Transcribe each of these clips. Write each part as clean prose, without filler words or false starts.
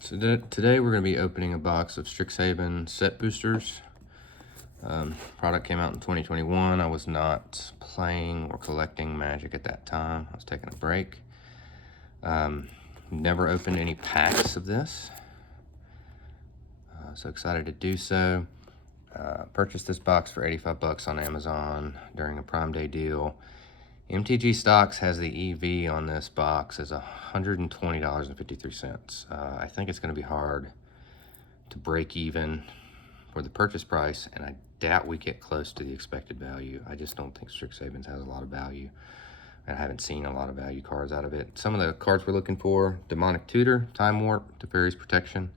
So today we're going to be opening a box of Strixhaven set boosters. Product came out in 2021. I was not playing or collecting Magic at that time. I was taking a break. Never opened any packs of this. So excited to do so. Purchased this box for 85 bucks on Amazon during a Prime Day deal. MTG Stocks has the EV on this box as $120.53. I think it's going to be hard to break even for the purchase price, and I doubt we get close to the expected value. I just don't think Strixhaven has a lot of value, and I haven't seen a lot of value cards out of it. Some of the cards we're looking for: Demonic Tutor, Time Warp, Teferi's Protection,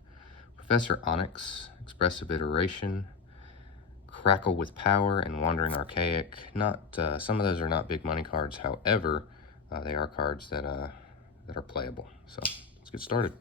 Professor Onyx, Expressive Iteration, Crackle with Power, and Wandering Archaic. Some of those are not big money cards. However, they are cards that are playable. So let's get started.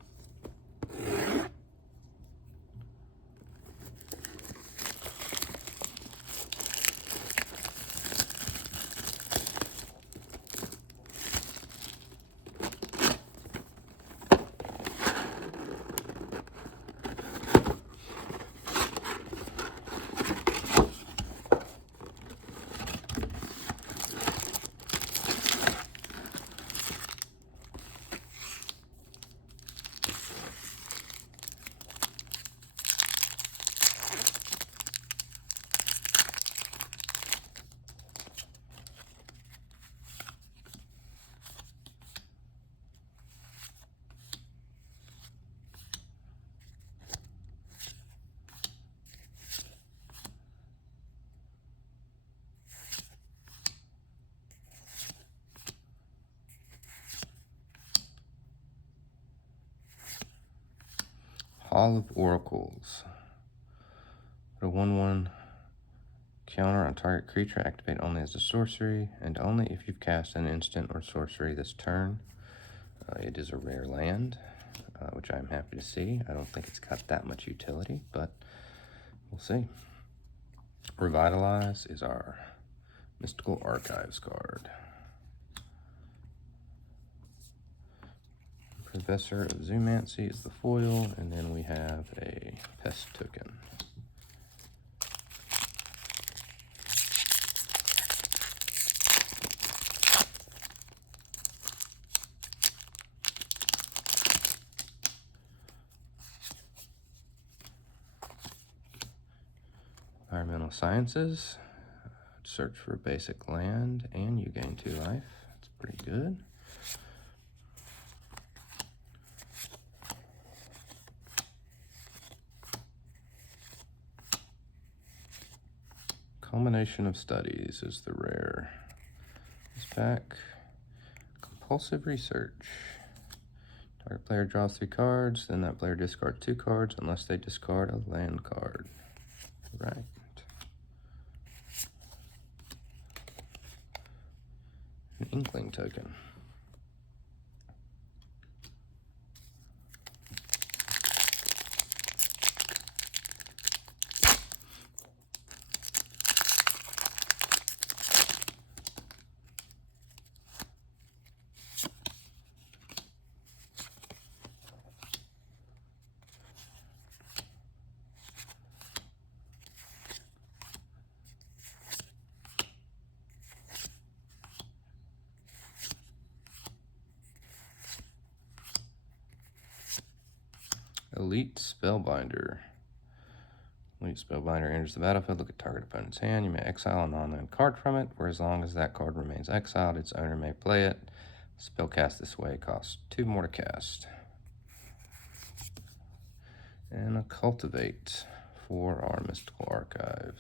Hall of Oracles. Put a 1/1 counter on target creature, activate only as a sorcery, and only if you've cast an instant or sorcery this turn. It is a rare land, which I'm happy to see. I don't think it's got that much utility, but we'll see. Revitalize is our Mystical Archives card. Professor of Zoomancy is the foil, and then we have a Pest token. Environmental Sciences. Search for a basic land, and you gain 2 life. That's pretty good. Culmination of Studies is the rare. This pack. Compulsive Research. Target player draws 3 cards, then that player discards 2 cards unless they discard a land card. Right. An Inkling token. Elite Spellbinder. Elite Spellbinder enters the battlefield. Look at target opponent's hand. You may exile a non-land card from it, for as long as that card remains exiled, its owner may play it. Spell cast this way costs 2 more to cast. And a Cultivate for our Mystical Archive.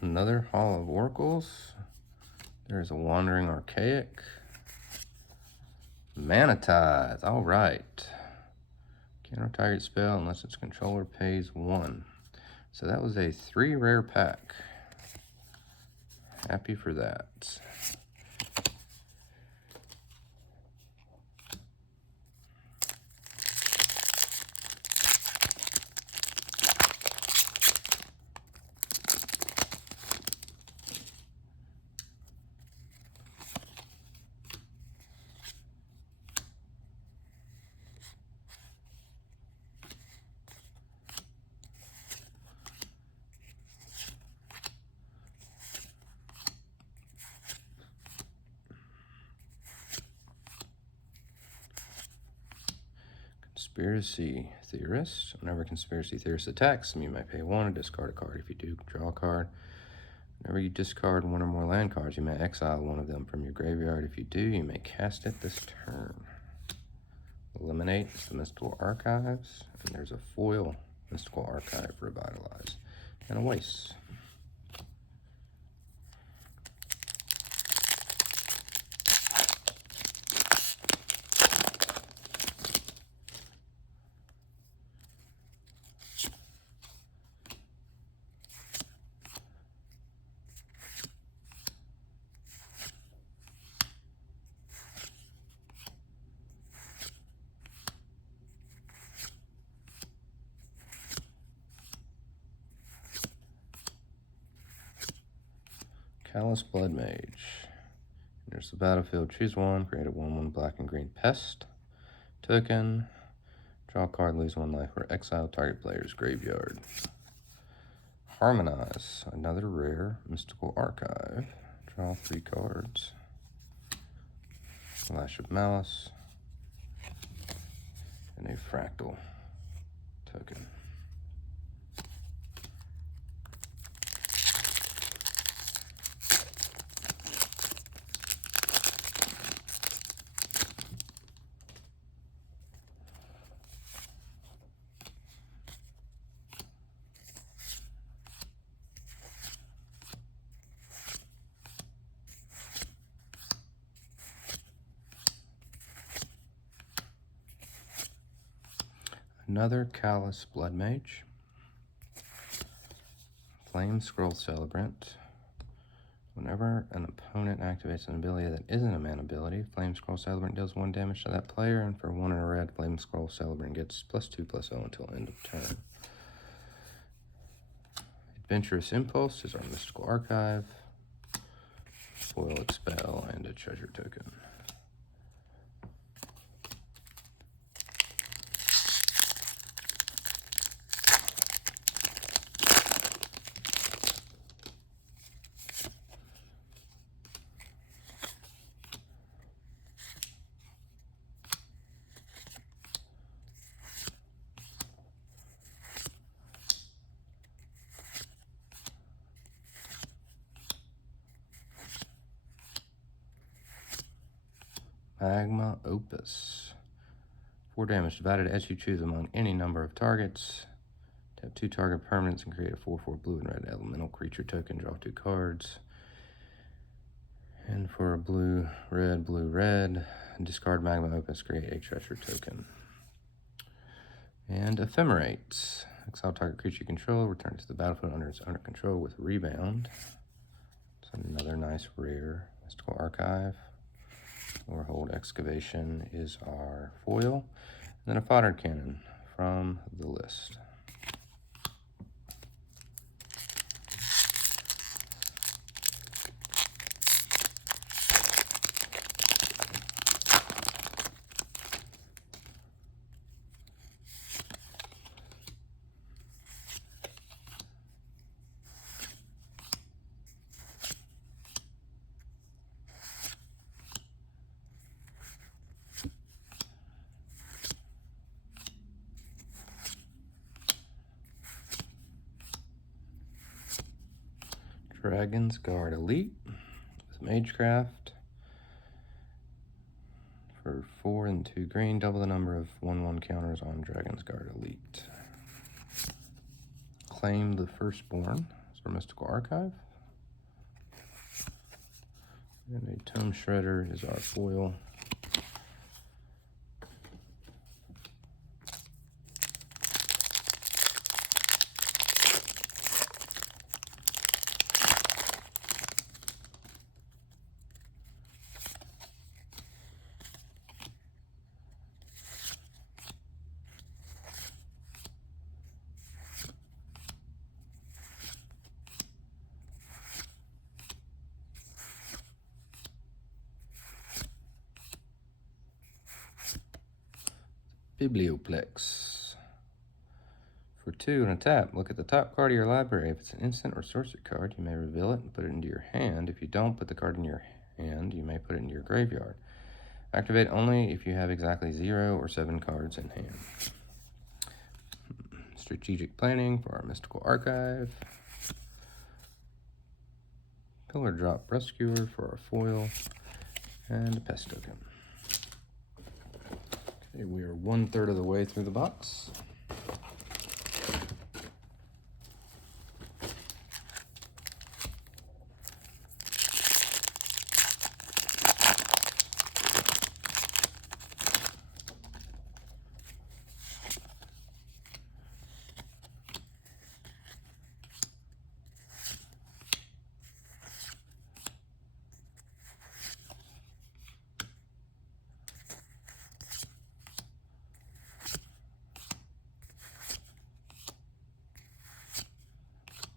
Another Hall of Oracles. There's a Wandering Archaic. Mana Tithe, all right. Counter target spell unless its controller pays 1. So that was a 3 rare pack. Happy for that. Conspiracy Theorist. Whenever Conspiracy Theorist attacks, you may pay 1 and discard a card. If you do, draw a card. Whenever you discard 1 or more land cards, you may exile 1 of them from your graveyard. If you do, you may cast it this turn. Eliminate the Mystical Archives, and there's a foil Mystical Archive Revitalize, and a waste. Callous Blood Mage. There's the battlefield. Choose 1. Create a 1/1 black and green pest token. Draw a card. Lose 1 life or exile target player's graveyard. Harmonize. Another rare Mystical Archive. Draw 3 cards. Flash of Malice. And a Fractal token. Another Callous Blood Mage. Flame Scroll Celebrant. Whenever an opponent activates an ability that isn't a mana ability, Flame Scroll Celebrant deals 1 damage to that player, and for 1 in a red, Flame Scroll Celebrant gets +2/+0 until end of turn. Adventurous Impulse is our Mystical Archive. Foil Expel, and a treasure token. Magma Opus. 4 damage divided as you choose among any number of targets. Tap 2 target permanents and create a 4/4 blue and red elemental creature token. Draw 2 cards. And for a blue, red, discard Magma Opus, create a treasure token. And Ephemerate. Exile target creature you control, return it to the battlefield under its owner control with Rebound. It's another nice rare Mystical Archive. Lorehold Excavation is our foil. And then a Fodder Cannon from the list. Dragon's Guard Elite with Magecraft. For 4 and 2 green, double the number of 1/1 counters on Dragon's Guard Elite. Claim the Firstborn is our Mystical Archive. And a Tome Shredder is our foil. Biblioplex. For 2 and a tap, look at the top card of your library. If it's an instant or sorcery card, you may reveal it and put it into your hand. If you don't put the card in your hand, you may put it into your graveyard. Activate only if you have exactly 0 or 7 cards in hand. Strategic planning for our Mystical Archive. Pillar Drop Rescuer for our foil. And a Pest Token. Okay, we are 1/3 of the way through the box.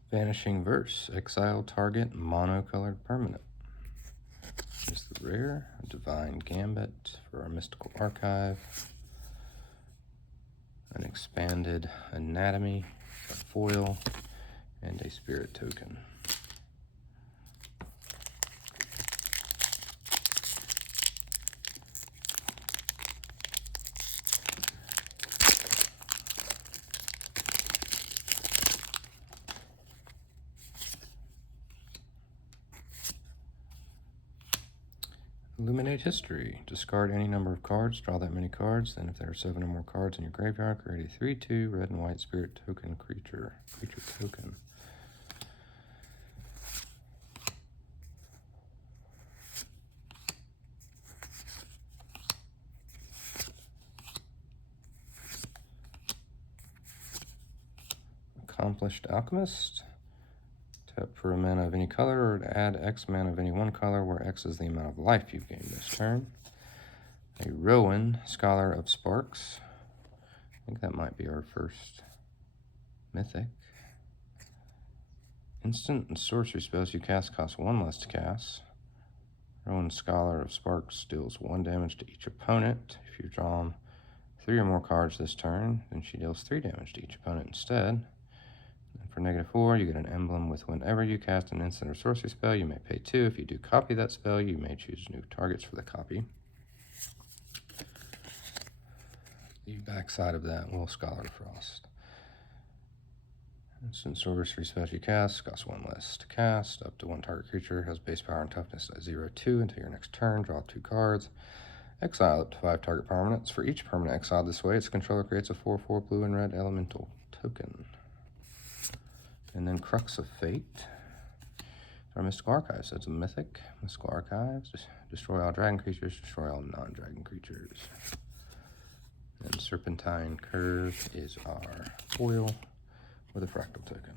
Vanishing Verse, exile target monocolored permanent. Here's the rare, Divine Gambit for our Mystical Archive. An expanded Anatomy, a foil, and a Spirit Token. Illuminate History. Discard any number of cards, draw that many cards, then if there are 7 or more cards in your graveyard, create a 3/2 red and white spirit token creature token. Accomplished Alchemist. Tap for a mana of any color, or to add X mana of any one color, where X is the amount of life you've gained this turn. A Rowan, Scholar of Sparks. I think that might be our first mythic. Instant and sorcery spells you cast cost 1 less to cast. Rowan, Scholar of Sparks deals 1 damage to each opponent. If you've drawn 3 or more cards this turn, then she deals 3 damage to each opponent instead. For -4, you get an emblem with whenever you cast an instant or sorcery spell, you may pay 2. If you do copy that spell, you may choose new targets for the copy. The backside of that will Scholar of Frost. Instant sorcery spells you cast cost 1 less to cast. Up to 1 target creature has base power and toughness at 0/2 until your next turn. Draw 2 cards. Exile up to 5 target permanents. For each permanent exiled this way, its controller creates a 4/4 blue and red elemental token. And then Crux of Fate. Our Mystical Archive. So it's a mythic. Mystical Archives. Destroy all dragon creatures, destroy all non-dragon creatures. And Serpentine Curve is our foil with a fractal token.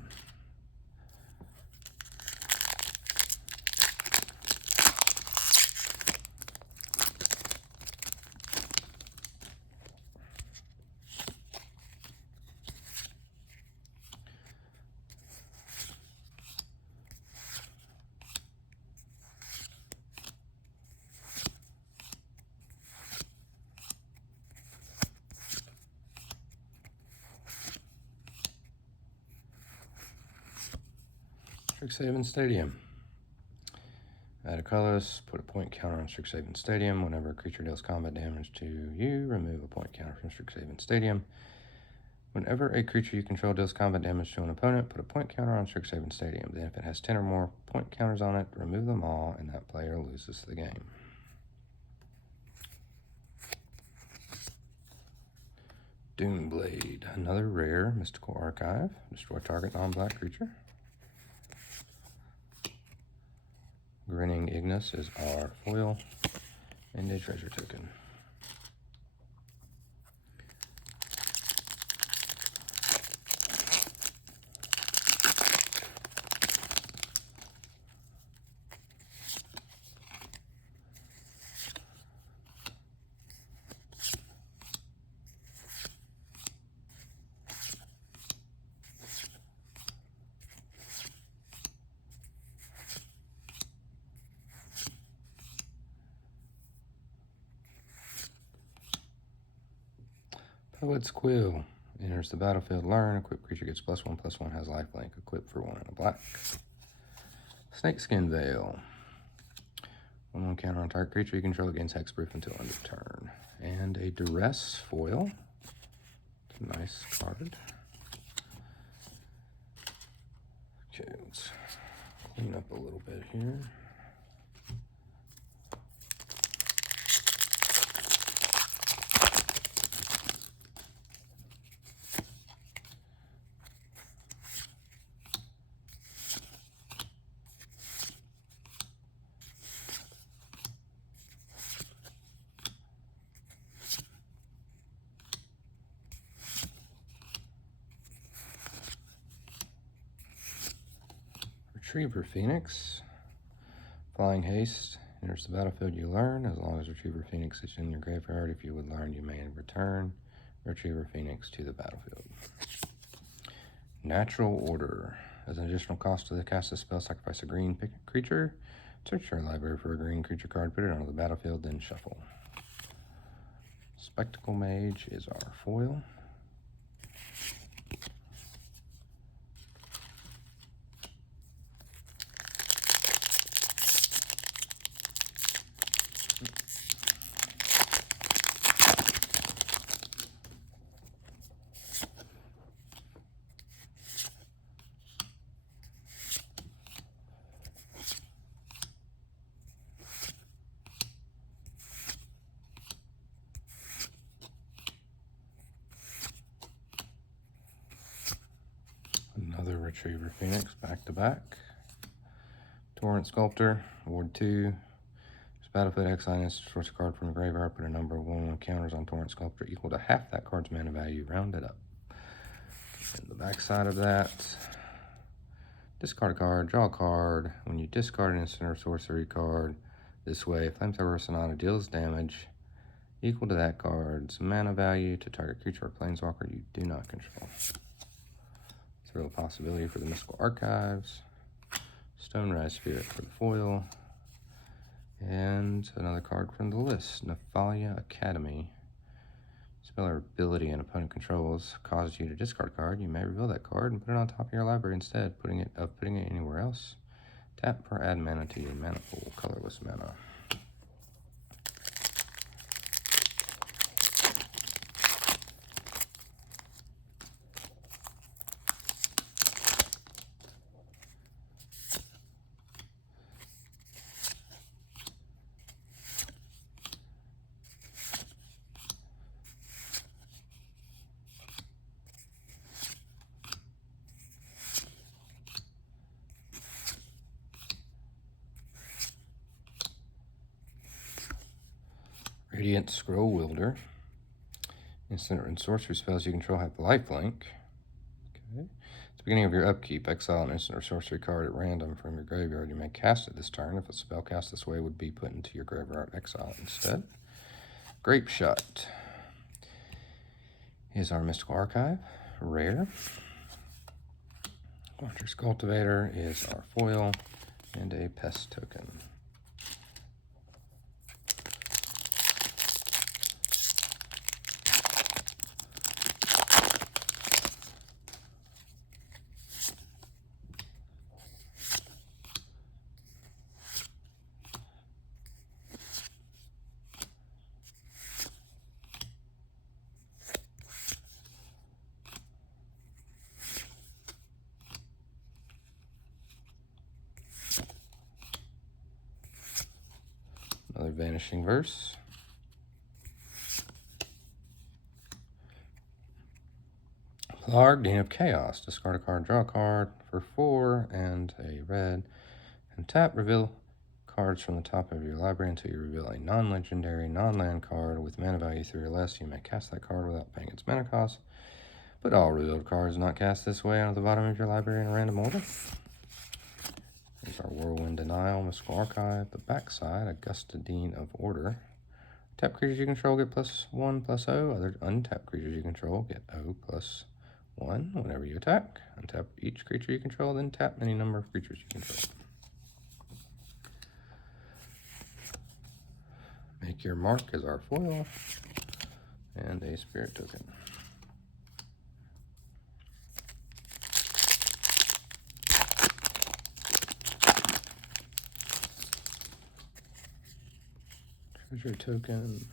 Strixhaven Stadium. Add a colorless, put a point counter on Strixhaven Stadium. Whenever a creature deals combat damage to you, remove a point counter from Strixhaven Stadium. Whenever a creature you control deals combat damage to an opponent, put a point counter on Strixhaven Stadium. Then if it has 10 or more point counters on it, remove them all, and that player loses the game. Doomblade. Another rare Mystical Archive. Destroy target non-black creature. Grinning Ignis is our foil, and a treasure token. Poet's Quill. Enters the battlefield, learn. Equipped creature gets +1/+1, has lifelink. Equipped for 1 and a black. Snakeskin Veil. 1/1 counter on target creature you control against hexproof until end of turn. And a Duress foil. It's a nice card. Okay, let's clean up a little bit here. Retriever Phoenix. Flying Haste. Enters the battlefield, you learn. As long as Retriever Phoenix is in your graveyard, if you would learn, you may return Retriever Phoenix to the battlefield. Natural Order. As an additional cost to cast a spell, sacrifice a green creature. Search your library for a green creature card, put it onto the battlefield, then shuffle. Spectacle Mage is our foil. Another Retriever Phoenix, back to back. Torrent Sculptor, Ward 2. Battlefield exile and source a card from the graveyard, put a number of 1/1 counters on Torrent Sculptor equal to half that card's mana value, rounded up. And the back side of that, discard a card, draw a card. When you discard an instant or sorcery card, this way, Flamethrower Sonata deals damage equal to that card's mana value to target creature or planeswalker you do not control. It's a real possibility for the Mystical Archives. Stone Rise Spirit for the foil. And another card from the list, Nephalia Academy. Spell or ability an opponent controls causes you to discard a card. You may reveal that card and put it on top of your library instead, putting it anywhere else. Tap for add mana to your mana pool, colorless mana. Radiant Scroll Wielder. Instant and sorcery spells you control have lifelink. Okay. At the beginning of your upkeep, exile an instant or sorcery card at random from your graveyard. You may cast it this turn. If a spell cast this way would be put into your graveyard, exile instead. Grape Shot is our Mystical Archive, rare. Launcher's Cultivator is our foil, and a Pest token. Another Vanishing Verse. Plarg, Dean of Chaos. Discard a card, draw a card for 4 and a red. And tap, reveal cards from the top of your library until you reveal a non-legendary, non-land card with mana value 3 or less. You may cast that card without paying its mana cost. Put all revealed cards not cast this way onto the bottom of your library in a random order. Here's our Whirlwind Denial, Mystical Archive. The backside, Augusta Dean of Order. Tap creatures you control get +1/+0. Other untapped creatures you control get O+1 whenever you attack. Untap each creature you control, then tap any number of creatures you control. Make Your Mark is our foil, and a Spirit token. Treasure token.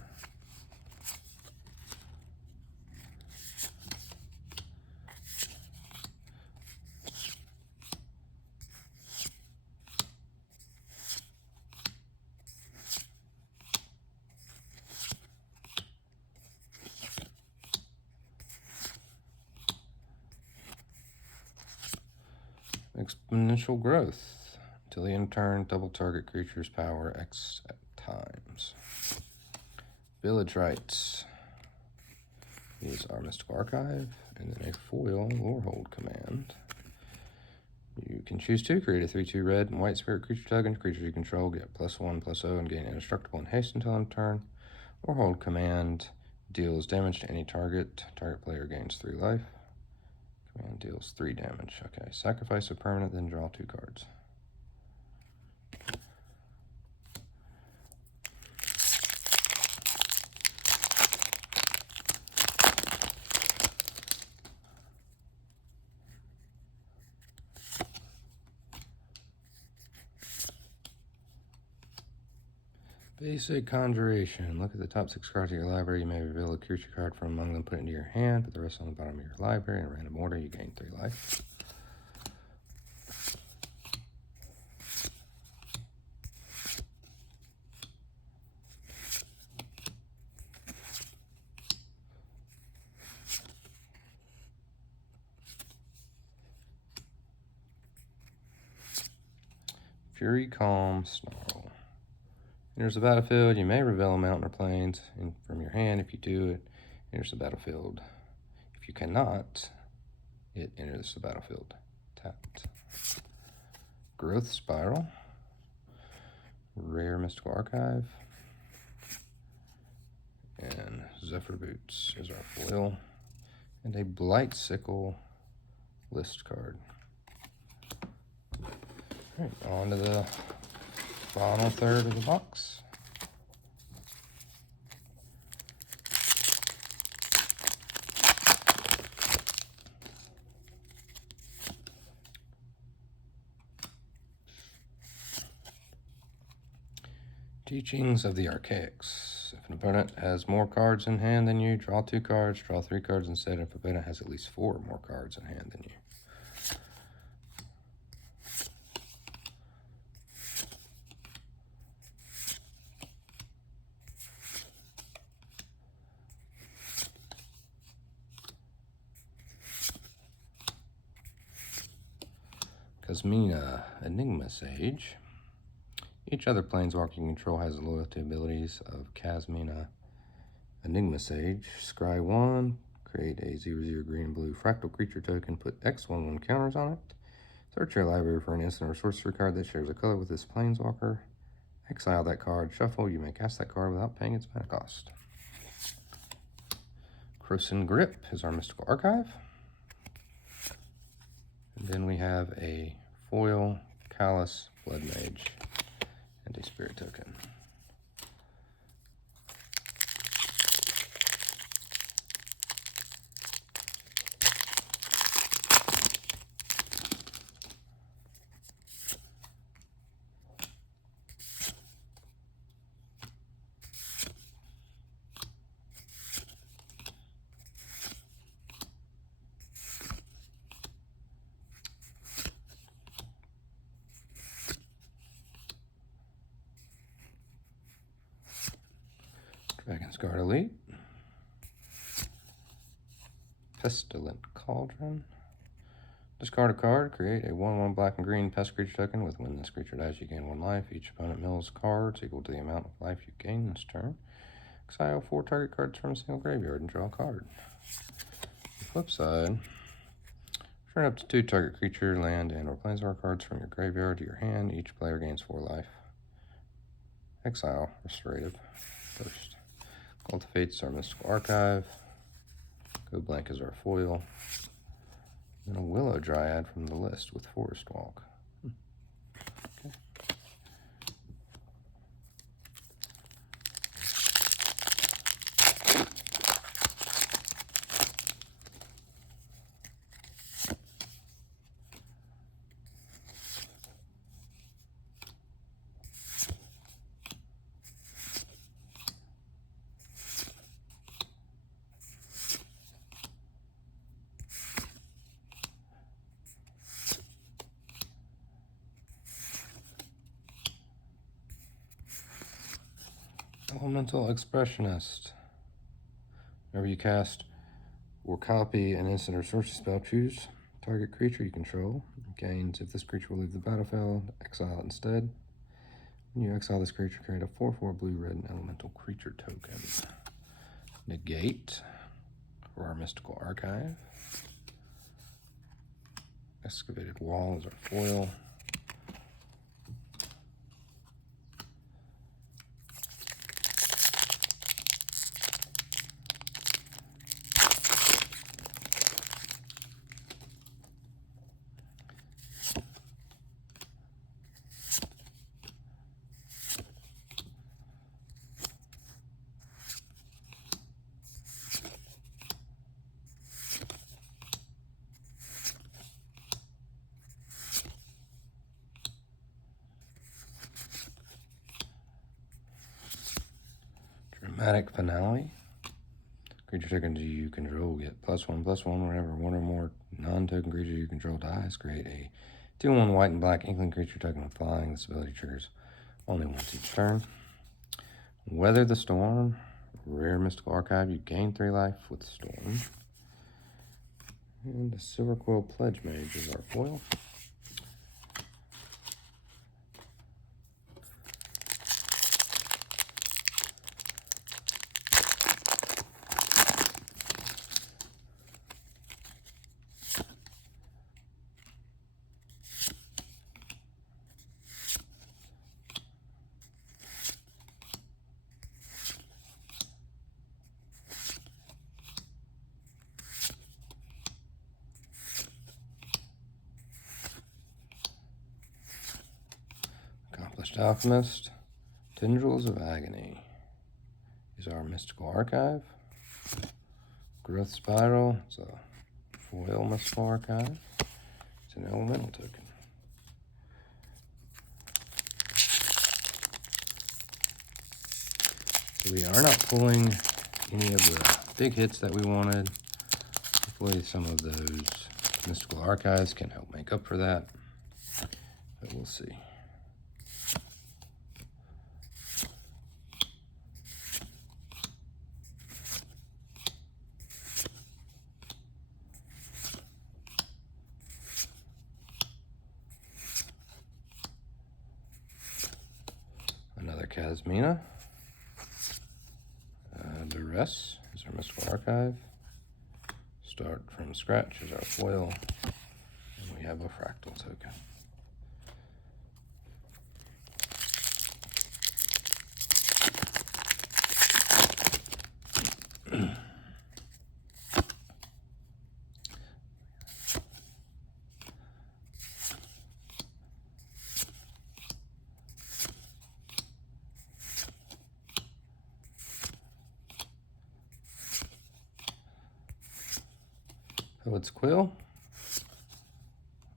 Exponential growth. Until the end turn, double target creature's power X times. Village Rites. Use our Mystical Archive, and then a foil Lorehold command. You can choose to create a 3/2 red and white spirit creature token. Creatures you control get +1/+0 and gain indestructible and haste until end turn. Lorehold command deals damage to any target. Target player gains 3 life. Command deals 3 damage. Okay, sacrifice a permanent, then draw 2 cards. Basic Conjuration. Look at the top 6 cards of your library. You may reveal a creature card from among them, put it into your hand, put the rest on the bottom of your library. In a random order, you gain 3 life. Fury, Calm, Snarl. Enters the battlefield, you may reveal a mountain or plains from your hand. If you do, it enters the battlefield. If you cannot, it enters the battlefield tapped. Growth Spiral. Rare Mystical Archive. And Zephyr Boots is our foil. And a Blight Sickle list card. All right, on to the final third of the box. Teachings of the Archaics. If an opponent has more cards in hand than you, draw 2 cards, draw 3 cards instead. If an opponent has at least 4 more cards in hand than you. Cosmina, Enigma Sage. Each other planeswalker you control has the loyalty abilities of Cosmina, Enigma Sage. Scry 1, create a 0/0 green and blue fractal creature token, put X/1/1 counters on it. Search your library for an instant or sorcery card that shares a color with this planeswalker. Exile that card, shuffle, you may cast that card without paying its mana cost. Krosan Grip is our Mystical Archive. And then we have a foil Callous Blood Mage and a spirit token. Dragon's Guard Elite. Pestilent Cauldron. Discard a card, create a 1/1 black and green pest creature token. With when this creature dies, you gain 1 life. Each opponent mills cards equal to the amount of life you gain this turn. Exile 4 target cards from a single graveyard and draw a card. The flip side, return up to 2 target creature, land, and or planeswalker cards from your graveyard to your hand. Each player gains 4 life. Exile Restorative first. Cult of Fate's our Mystical Archive. Go Blank is our foil. And a Willow Dryad from the list with Forest Walk. Okay. Elemental Expressionist. Whenever you cast or copy an instant or sorcery spell, choose target creature you control. It gains if this creature will leave the battlefield, exile it instead. When you exile this creature, create a 4/4 blue-red elemental creature token. Negate for our Mystical Archive. Excavated Wall is our foil. Dramatic Finale. Creature tokens you control get +1/+1 whenever one or more non-token creatures you control dies. Create a 2/1 white and black inkling creature token with flying. This ability triggers only once each turn. Weather the Storm. Rare Mystical Archive. You gain 3 life with Storm. And the Silver Quill Pledge Mage is our foil. Accomplished Alchemist. Tendrils of Agony is our Mystical Archive. Growth Spiral is a foil Mystical Archive. It's an elemental token. We are not pulling any of the big hits that we wanted. Hopefully some of those Mystical Archives can help make up for that, but we'll see. Another Casmina. Duress is our Mystical Archive. Start from Scratch is our foil. And we have a Fractal token. Poet's Quill.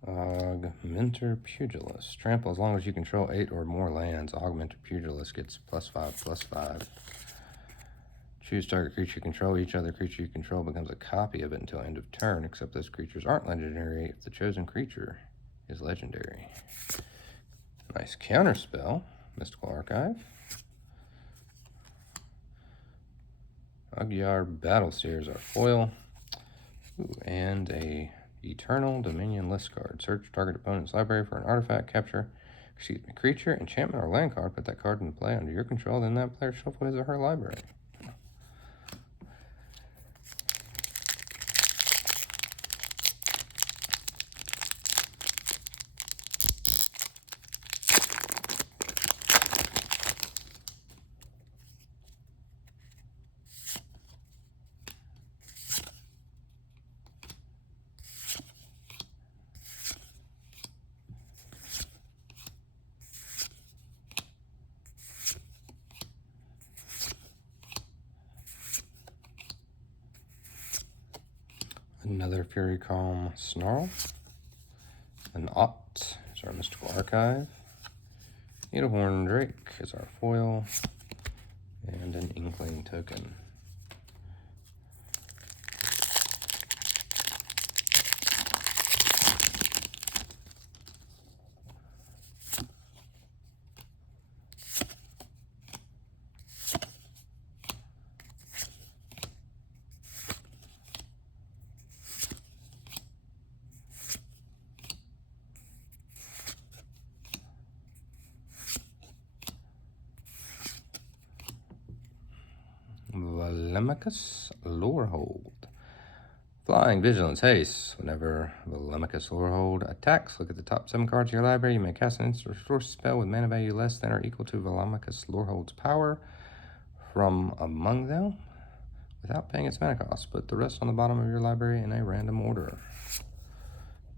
Augmenter Pugilist. Trample as long as you control 8 or more lands. Augmenter Pugilist gets +5/+5. Choose target creature you control. Each other creature you control becomes a copy of it until end of turn, except those creatures aren't legendary if the chosen creature is legendary. Nice Counterspell. Mystical Archive. Magyar Battleseer is our foil. Ooh, and a Eternal Dominion list card. Search target opponent's library for an artifact, creature, enchantment, or land card. Put that card into play under your control, then that player shuffle his or her library. Another Fury Calm Snarl. An Opt is our Mystical Archive. Needlehorn Drake is our foil. And an Inkling token. Velemicus Lorehold. Flying, Vigilance, Haste. Whenever Velemicus Lorehold attacks, look at the top 7 cards of your library. You may cast an instant or source spell with mana value less than or equal to Velemicus Lorehold's power from among them without paying its mana cost. Put the rest on the bottom of your library in a random order.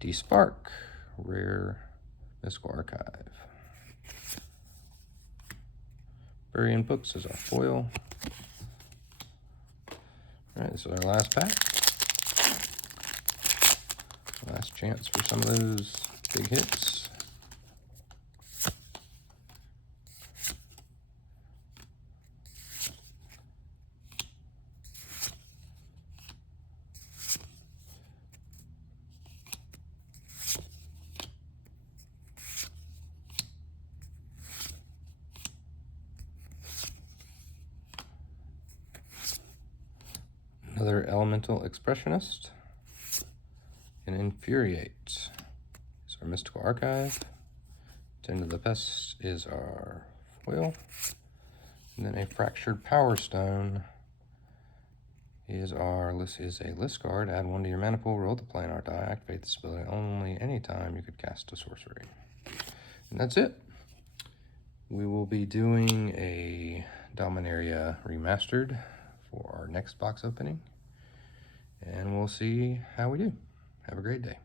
Despark, rare Mystical Archive. Burying Books is our foil. Alright, this is our last pack. Last chance for some of those big hits. Another Elemental Expressionist. And Infuriate is our Mystical Archive. Tend of the Pest is our foil. And then a Fractured Power Stone is a list card. Add 1 to your mana pool, roll the planar die, activate this ability only anytime you could cast a sorcery. And that's it. We will be doing a Dominaria Remastered for our next box opening. And we'll see how we do. Have a great day.